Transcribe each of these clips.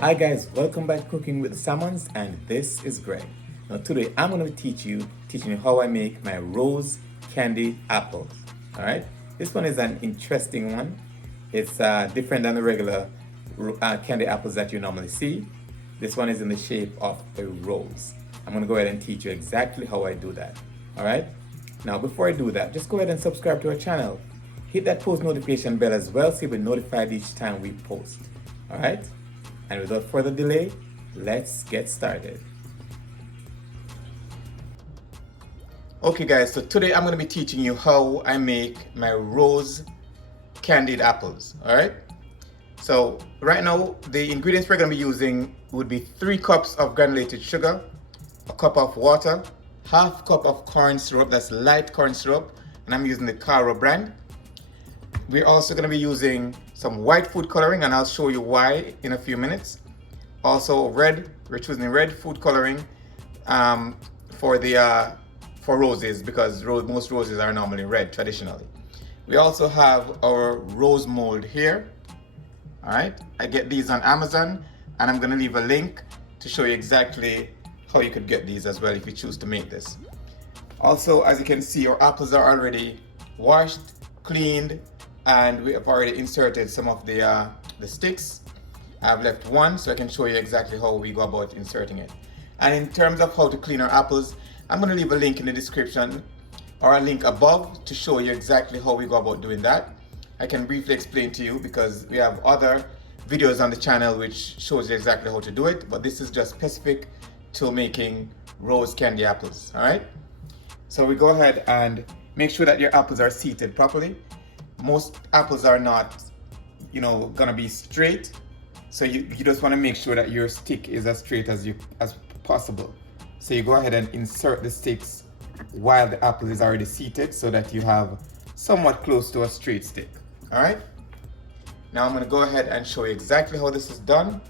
Hi guys, welcome back to Cooking with the Salmons, and this is Greg. Now today I'm going to be teaching you how I make my rose candy apples. All right, this one is an interesting one. It's different than the regular candy apples that you normally see. This one is in the shape of a rose. I'm going to go ahead and teach you exactly how I do that. All right. Now before I do that, just go ahead and subscribe to our channel. Hit that post notification bell as well so you'll be notified each time we post. All right. And without further delay, let's get started. Okay guys, so today I'm going to be teaching you how I make my rose candied apples, alright? So right now, the ingredients we're going to be using would be 3 cups of granulated sugar, a cup of water, half cup of corn syrup, that's light corn syrup, and I'm using the Caro brand. We're also going to be using some white food coloring, and I'll show you why in a few minutes. Also red, we're choosing red food coloring for roses, because most roses are normally red traditionally. We also have our rose mold here. All right, I get these on Amazon, and I'm going to leave a link to show you exactly how you could get these as well if you choose to make this. Also, as you can see, our apples are already washed, cleaned, and we have already inserted some of the sticks. I've left one so I can show you exactly how we go about inserting it. And in terms of how to clean our apples, I'm going to leave a link in the description or a link above to show you exactly how we go about doing that. I can briefly explain to you because we have other videos on the channel which shows you exactly how to do it, but this is just specific to making rose candy apples. All right, so we go ahead and make sure that your apples are seated properly. Most apples are not, gonna be straight, so you just want to make sure that your stick is as straight as possible. So you go ahead and insert the sticks while the apple is already seated so that you have somewhat close to a straight stick. All right, now I'm going to go ahead and show you exactly how this is done.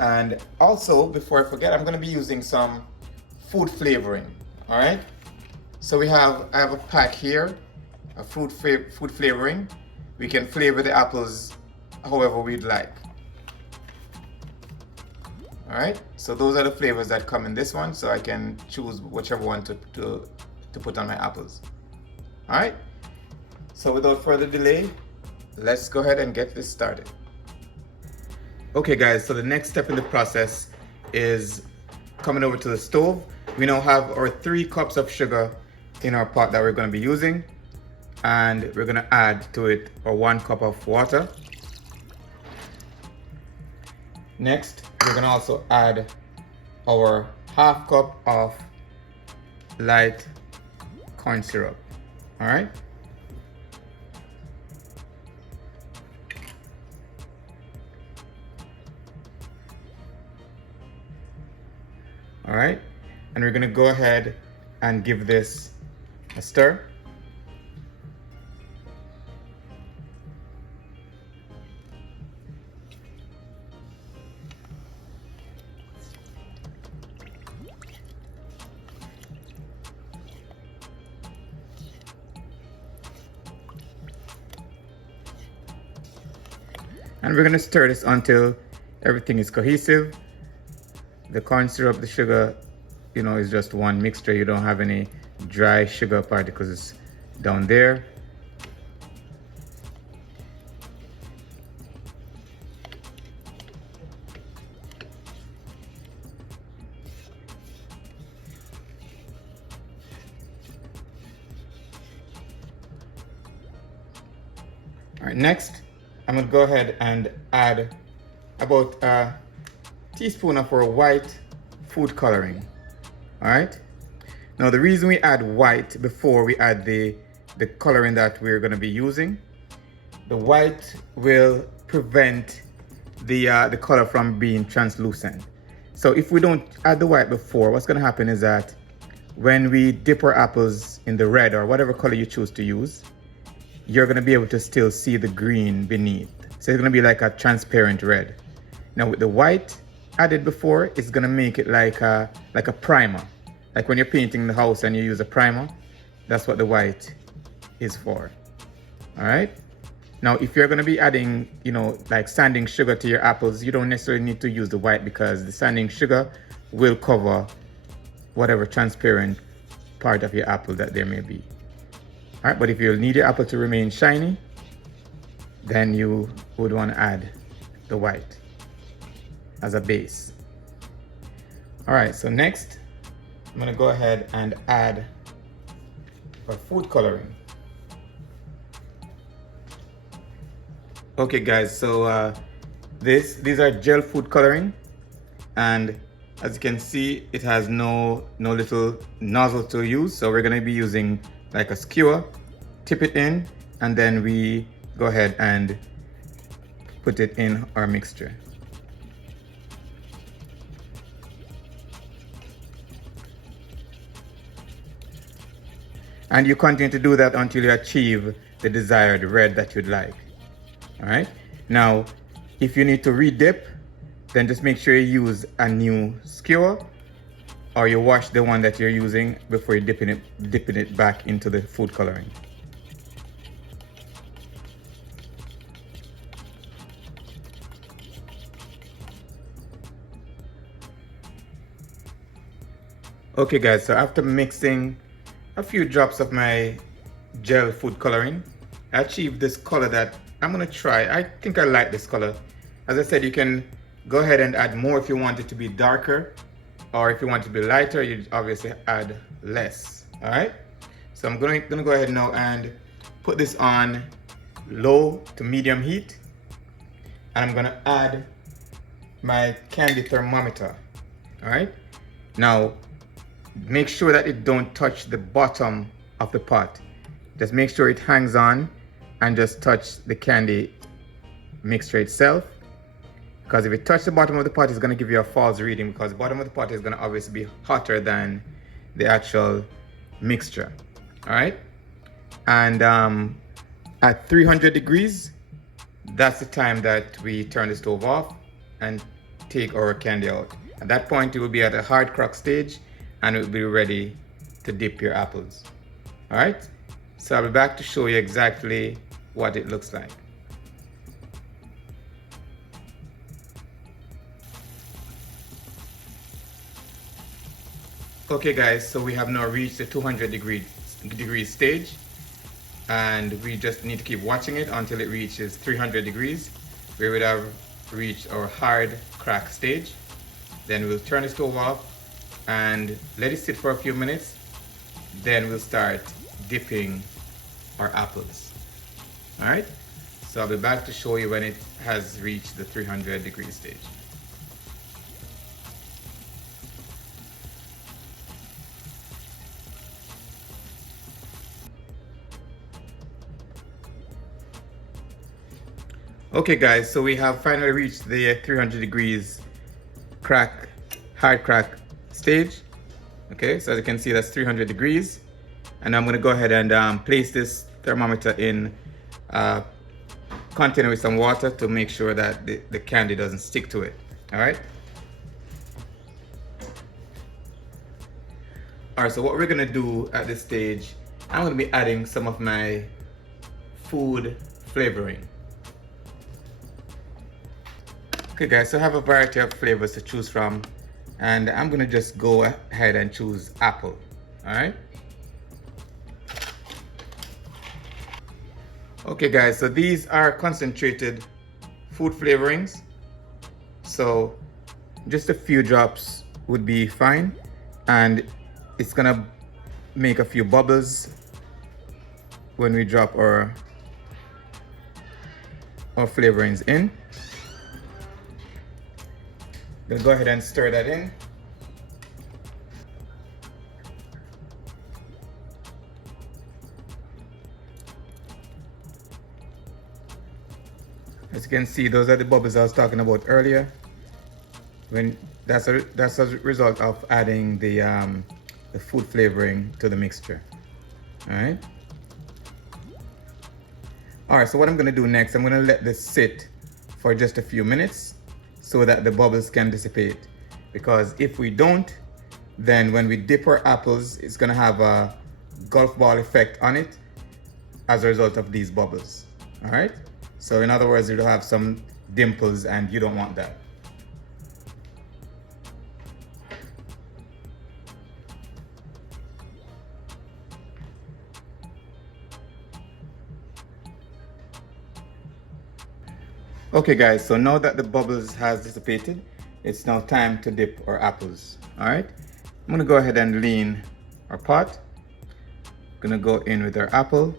And also, before I forget, I'm going to be using some food flavoring. All right, so I have a pack here, a food flavoring. We can flavor the apples however we'd like. All right, so those are the flavors that come in this one, so I can choose whichever one to put on my apples. All right, so without further delay, let's go ahead and get this started. Okay guys, so the next step in the process is coming over to the stove. We now have our 3 cups of sugar in our pot that we're going to be using, and we're going to add to it our 1 cup of water. Next, we're going to also add our half cup of light corn syrup. All right. All right, and we're going to go ahead and give this a stir. And we're going to stir this until everything is cohesive. The corn syrup, the sugar, is just one mixture. You don't have any dry sugar particles down there. All right, next, I'm going to go ahead and add about a teaspoon of our white food coloring. All right, now the reason we add white before we add the coloring that we're going to be using, the white will prevent the color from being translucent. So if we don't add the white before, what's going to happen is that when we dip our apples in the red or whatever color you choose to use, you're going to be able to still see the green beneath. So it's going to be like a transparent red. Now with the white added before, it's going to make it like a primer. Like when you're painting the house and you use a primer, that's what the white is for. All right. Now, if you're going to be adding, like sanding sugar to your apples, you don't necessarily need to use the white because the sanding sugar will cover whatever transparent part of your apple that there may be. All right, but if you need your apple to remain shiny, then you would want to add the white as a base. All right, so next, I'm going to go ahead and add our food coloring. Okay guys, so these are gel food coloring, and as you can see, it has no little nozzle to use, so we're going to be using like a skewer, tip it in, and then we go ahead and put it in our mixture. And you continue to do that until you achieve the desired red that you'd like. All right. Now, if you need to re-dip, then just make sure you use a new skewer, or you wash the one that you're using before you dipping it back into the food coloring. Okay guys, so after mixing a few drops of my gel food coloring, I achieved this color that I'm gonna try. I think I like this color. As I said, you can go ahead and add more if you want it to be darker, or if you want it to be lighter, you obviously add less. All right. So I'm gonna go ahead now and put this on low to medium heat, and I'm gonna add my Candied thermometer. All right. Now, make sure that it don't touch the bottom of the pot. Just make sure it hangs on and just touch the candy mixture itself, because if it touches the bottom of the pot, it's going to give you a false reading, because the bottom of the pot is going to obviously be hotter than the actual mixture. All right. And at 300 degrees, that's the time that we turn the stove off and take our candy out. At that point, it will be at a hard crack stage, and it will be ready to dip your apples. All right. So I'll be back to show you exactly what it looks like. Okay guys, so we have now reached the 200 degrees stage, and we just need to keep watching it until it reaches 300 degrees. We would have reached our hard crack stage. Then we'll turn the stove off and let it sit for a few minutes. Then we'll start dipping our apples. All right, so I'll be back to show you when it has reached the 300 degree stage. Okay guys, so we have finally reached the 300 degrees hard crack stage. Okay, so as you can see, that's 300 degrees. And I'm gonna go ahead and place this thermometer in a container with some water to make sure that the candy doesn't stick to it. All right. All right, so what we're gonna do at this stage, I'm gonna be adding some of my food flavoring. Okay guys, so I have a variety of flavors to choose from, and I'm gonna just go ahead and choose apple. All right. Okay guys, so these are concentrated food flavorings, so just a few drops would be fine, and it's gonna make a few bubbles when we drop our flavorings in. Gonna go ahead and stir that in. As you can see, those are the bubbles I was talking about earlier. When that's a result of adding the food flavoring to the mixture. All right. All right. So what I'm gonna do next, I'm gonna let this sit for just a few minutes so that the bubbles can dissipate. Because if we don't, then when we dip our apples, it's gonna have a golf ball effect on it as a result of these bubbles. All right. So in other words, it'll have some dimples and you don't want that. Okay guys, so now that the bubbles has dissipated, it's now time to dip our apples. All right. I'm gonna go ahead and lean our pot. Gonna go in with our apple.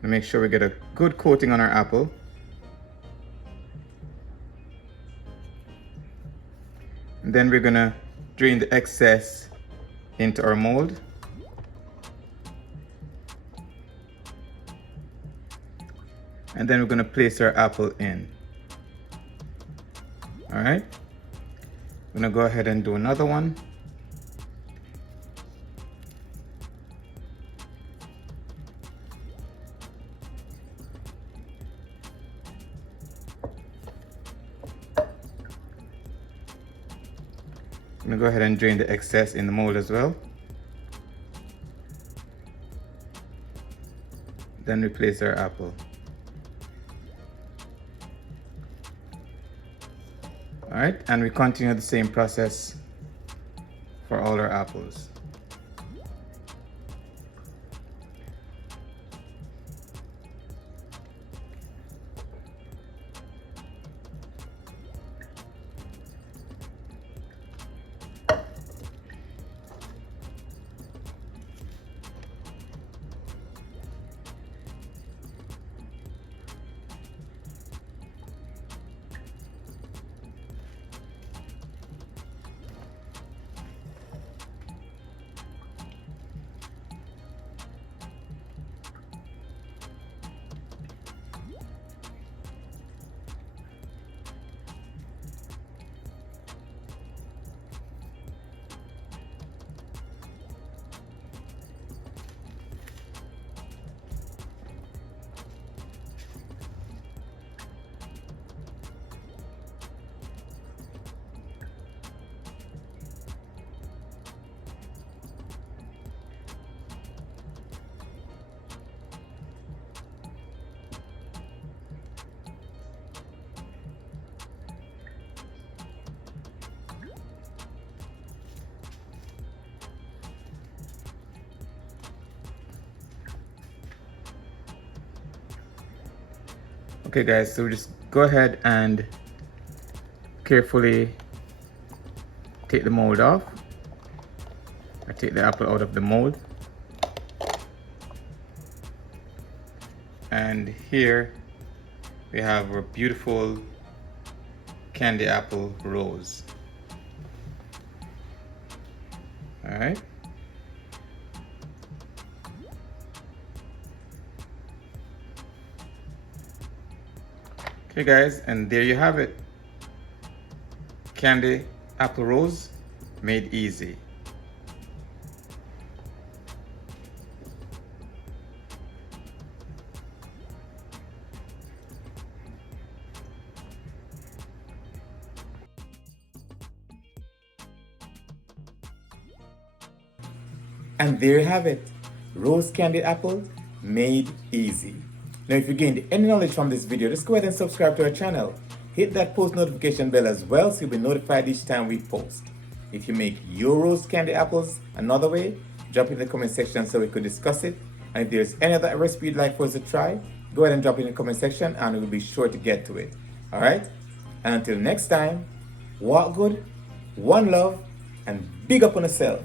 Make sure we get a good coating on our apple. And then we're gonna drain the excess into our mold. And then we're gonna place our apple in. All right. I'm gonna go ahead and do another one. I'm gonna go ahead and drain the excess in the mold as well. Then we place our apple. All right, and we continue the same process for all our apples. Okay guys, so just go ahead and carefully take the mold off. I take the apple out of the mold. And here we have our beautiful candy apple rose. All right. Okay guys, and there you have it. Candy apple rose made easy. And there you have it. Rose candied apple made easy. Now if you gained any knowledge from this video, just go ahead and subscribe to our channel. Hit that post notification bell as well so you'll be notified each time we post. If you make your rose candy apples another way, drop in the comment section so we could discuss it. And if there's any other recipe you'd like for us to try, go ahead and drop it in the comment section and we'll be sure to get to it. Alright? And until next time, walk good, one love, and big up on yourself.